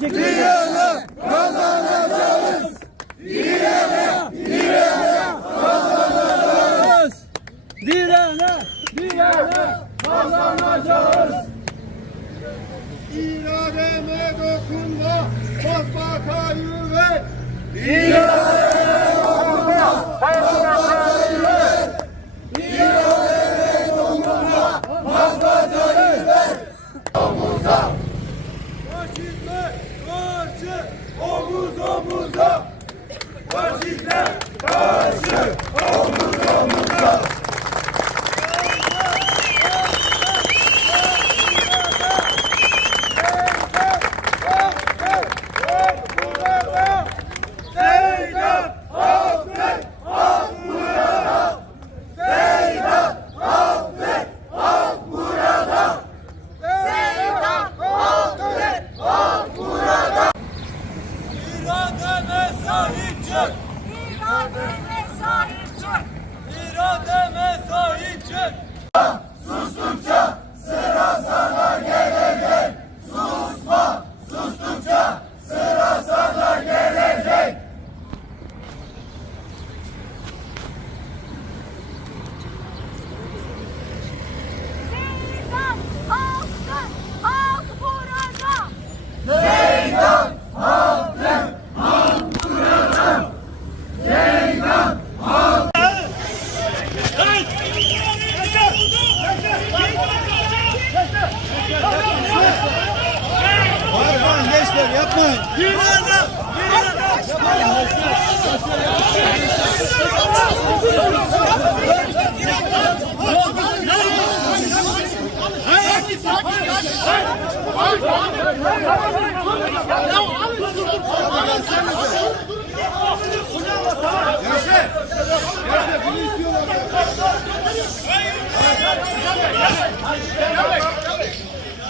direne kazanacağız. Direne, direne kazanacağız. Direne, direne kazanacağız. İrademe dokunma, bas bakayı ver. Faşizme Gençler yapmayın.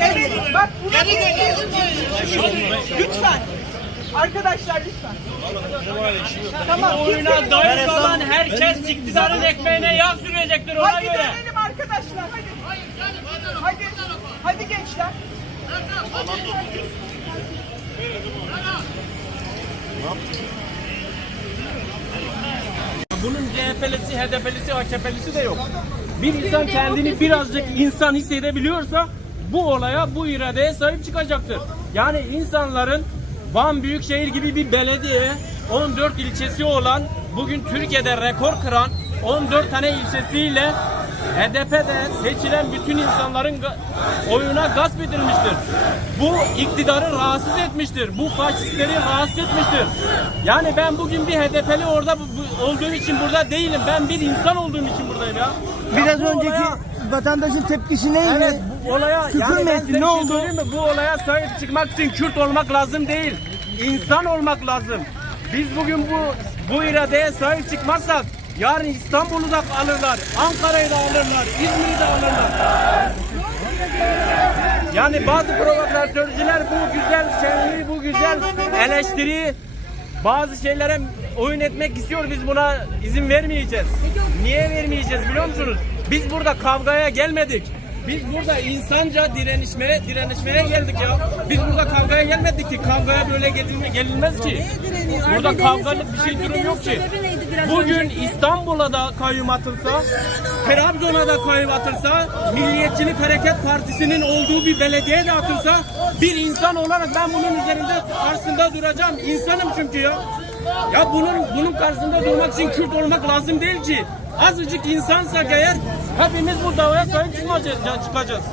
Evet, bak buna Lütfen. Arkadaşlar lütfen. Tamam. Oyuna dahil olan herkes iktidarın ekmeğine yağ sürecektir ona Hadi göre. dönelim arkadaşlar. Hadi. Hadi. Hadi gençler. Bunun CHP'lisi, HDP'lisi, AKP'lisi de yok. Bir insan kendini birazcık insan hissedebiliyorsa bu olaya, bu iradeye sahip çıkacaktır. Yani insanların Van Büyükşehir gibi bir belediye 14 ilçesi olan bugün Türkiye'de rekor kıran 14 tane ilçesiyle HDP'de seçilen bütün insanların oyuna gasp edilmiştir. Bu iktidarı rahatsız etmiştir. Bu faşistleri rahatsız etmiştir. Yani ben bugün bir HDP'li orada olduğum için burada değilim. Ben bir insan olduğum için buradayım ya. Biraz Ya önceki olaya- vatandaşın tepkisi neydi? Evet olaya Küfür yani ben size Ne şey oldu? mi? Bu olaya sahip çıkmak için Kürt olmak lazım değil. İnsan olmak lazım. Biz bugün bu bu iradeye sahip çıkmazsak yarın İstanbul'u da alırlar, Ankara'yı da alırlar, İzmir'i de alırlar. Yani bazı provokatörcüler bu güzel şeyleri, bu güzel eleştiriyi bazı şeylere oyun etmek istiyor. Biz buna izin vermeyeceğiz. Niye vermeyeceğiz biliyor musunuz? Biz burada kavgaya gelmedik. Biz burada insanca direnişmeye, direnişmeye geldik ya. Biz burada kavgaya gelmedik ki. Kavgaya böyle gelinme, gelinmez ki. Burada kavgalık bir şey durum yok ki. Bugün İstanbul'a da kayyum atılsa, Trabzon'a da kayyum atılsa, Milliyetçilik Hareket Partisi'nin olduğu bir belediye de atılsa, bir insan olarak ben bunun üzerinde karşısında duracağım. İnsanım çünkü ya. Ya bunun bunun karşısında durmak için Kürt olmak lazım değil ki. Azıcık insansak eğer hepimiz bu davaya sahip çıkacağız. çıkacağız.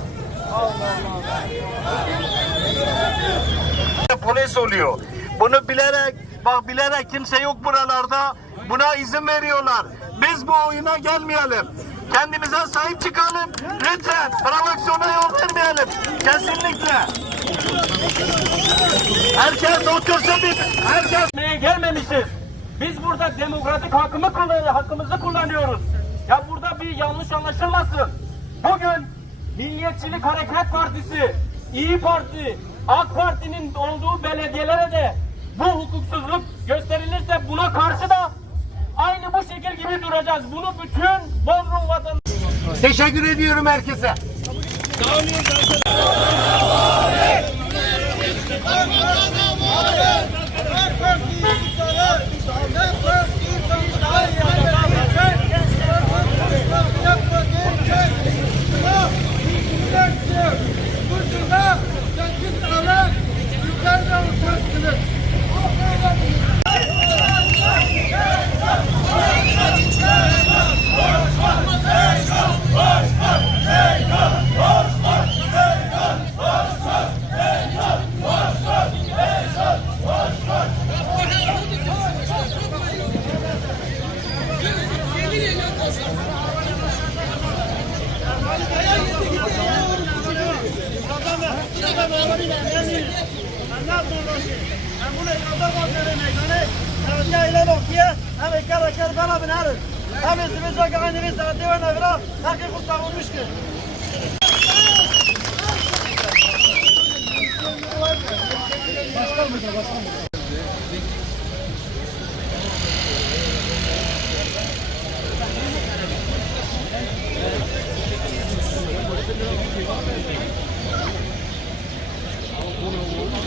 polis oluyor. Bunu bilerek, bak bilerek kimse yok buralarda. Buna izin veriyorlar. Biz bu oyuna gelmeyelim. Kendimize sahip çıkalım. Lütfen provokasyona yol vermeyelim. Kesinlikle. Herkes otursun bir. Herkes gelmemişiz. Biz burada demokratik hakkımı hakkımızı kullanıyoruz. Ya burada bir yanlış anlaşılmasın. Bugün Milliyetçilik Hareket Partisi, İyi Parti, AK Parti'nin olduğu belediyelere de bu hukuksuzluk gösterilirse buna karşı da aynı bu şekil gibi duracağız. Bunu bütün Bodrum vatandaşı teşekkür ediyorum herkese. Başkan mıdır? Başkan mıdır?